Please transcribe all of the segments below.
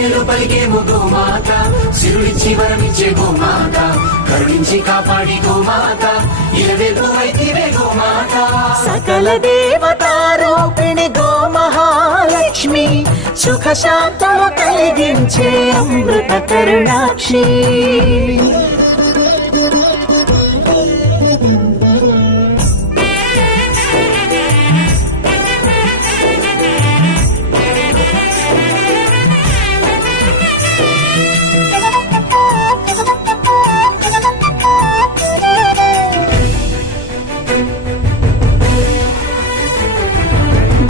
జేజేలు పలికేము గోమాత, సిరులిచ్చి వరమిచ్చే గోమాత, కరుణించి కాపాడి గోమాత, ఇలవేల్పు వైతివే గోమాత. సకల దేవతారూపిణి గోమహాలక్ష్మి, సుఖ శాంతము కలిగించే అమృత కరుణాక్షి.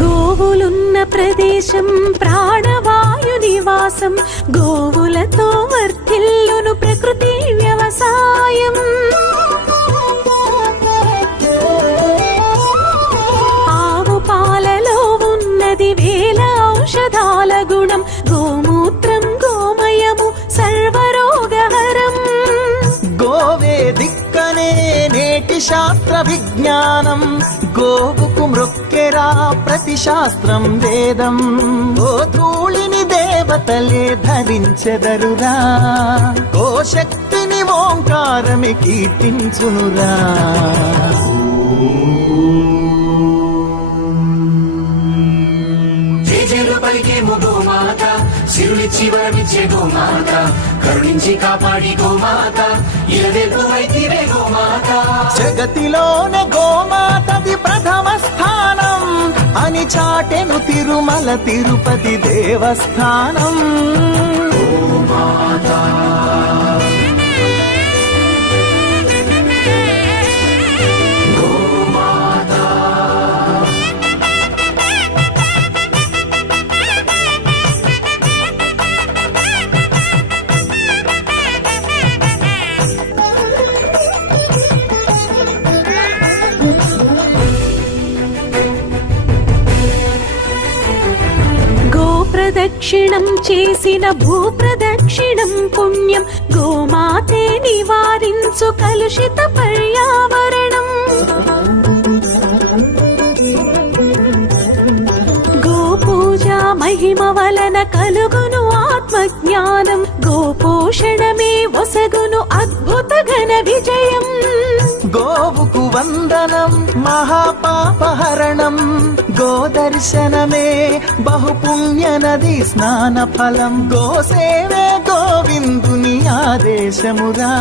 గోవులున్న ప్రదేశం ప్రాణవాయు నివాసం, గోవులతో వర్ధిల్లును ప్రకృతి వ్యవసాయం. ఆవు పాలలో ఉన్నది వేల ఔషధాల గుణం, గోమూత్రం గోమయము సర్వరోగహరం. గోవే దిక్కనే నేటి శాస్త్ర విజ్ఞానం, గోవుకు మృక్కెరా ప్రతి శాస్త్రం వేదం. గోధూళిని దేవతలే ధరించెదరురా, గోశక్తిని ఓంకారమి కీర్తించునురా. జేజేలు పలికేము గోమాత, సిరులిచ్చి వరమిచ్చే గోమాత, కరుణించి కాపాడి గోమాత, ఇలవేల్పు వైతివే గోమాత. జగతిలోనే గోమాతది ప్రథమ స్థానం అని చాటెను తిరుమల తిరుపతి దేవస్థానం. గోమాత ప్రదక్షిణం చేసిన భూప్రదక్షిణం పుణ్యం, గోమాతే నివారించు కలుషిత పర్యావరణం. గోపూజ మహిమ వలన కలుగును ఆత్మజ్ఞానం, గోపోషణమే ఒసగును అద్భుత ఘన విజయం. గోవుకు వందనం మహాపాపహరణం, గోదర్శనమే బహుపుణ్య నది స్నాన ఫలం. గోసేవే గోవిందుని ఆదేశమురా,